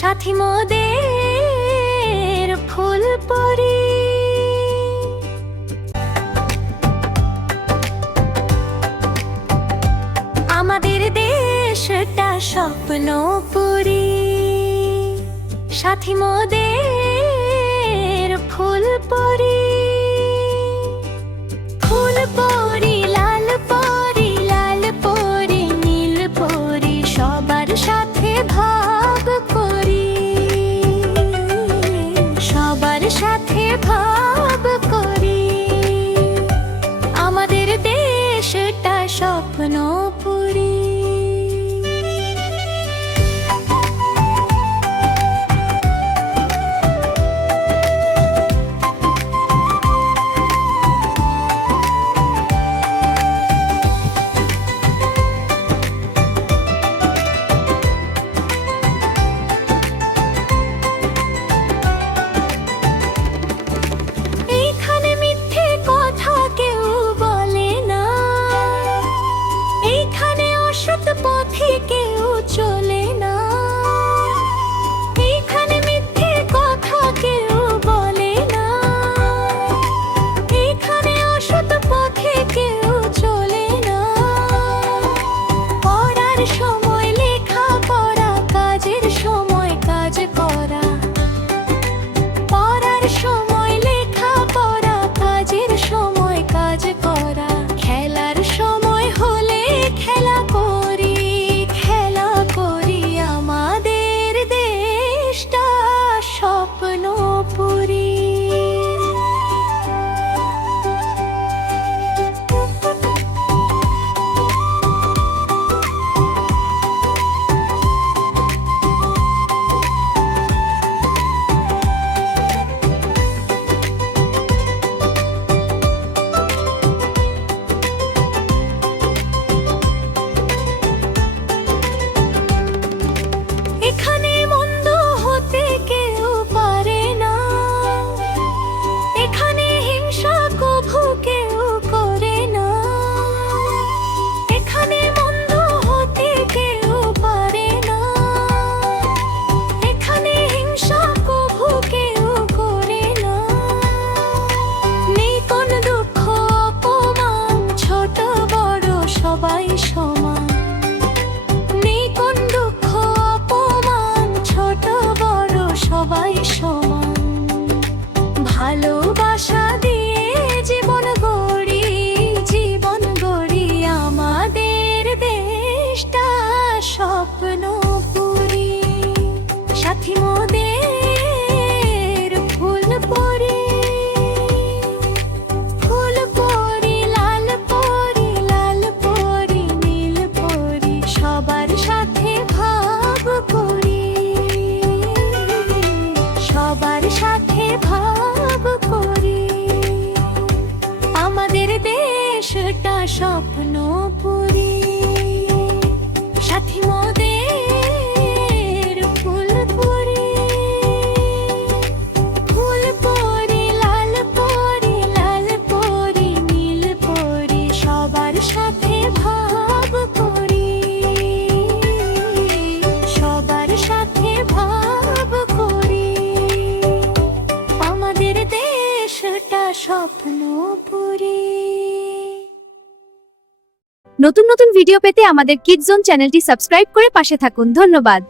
সাথী মোদের ফুলপুরি। আমাদের দেশটা স্বপ্নপুরি, সাথী মোদের ফুলপুরি। ফুলপুরি লাল পরি, লাল পরি নীল পরি, সবার সাথে ভাগ করি, সবার সাথে ভাগ করি। আমাদের দেশটা স্বপ্নপুরি। ভালোবাসা দিয়ে জীবন গড়ি, জীবন গড়ি। আমাদের দেশটা স্বপ্নপুরি, সাথী মোদের ফুলপুরি। ফুলপুরি লাল পরি, লাল পরি নীল পরি, সবার সাথে ভাব করি, সবার সাথে ভাব করি। আমাদের দেশটা স্বপ্নপুরি, সাথী মোদের ফুলপুরি। ফুলপুরি লাল পরি, লাল পরি নীল পরি, সবার সাথে ভাব করি, সবার সাথে ভাব করি। আমাদের দেশটা স্বপ্নপুরি। নতুন নতুন ভিডিও পেতে আমাদের কিডস জোন চ্যানেলটি সাবস্ক্রাইব করে পাশে থাকুন। ধন্যবাদ।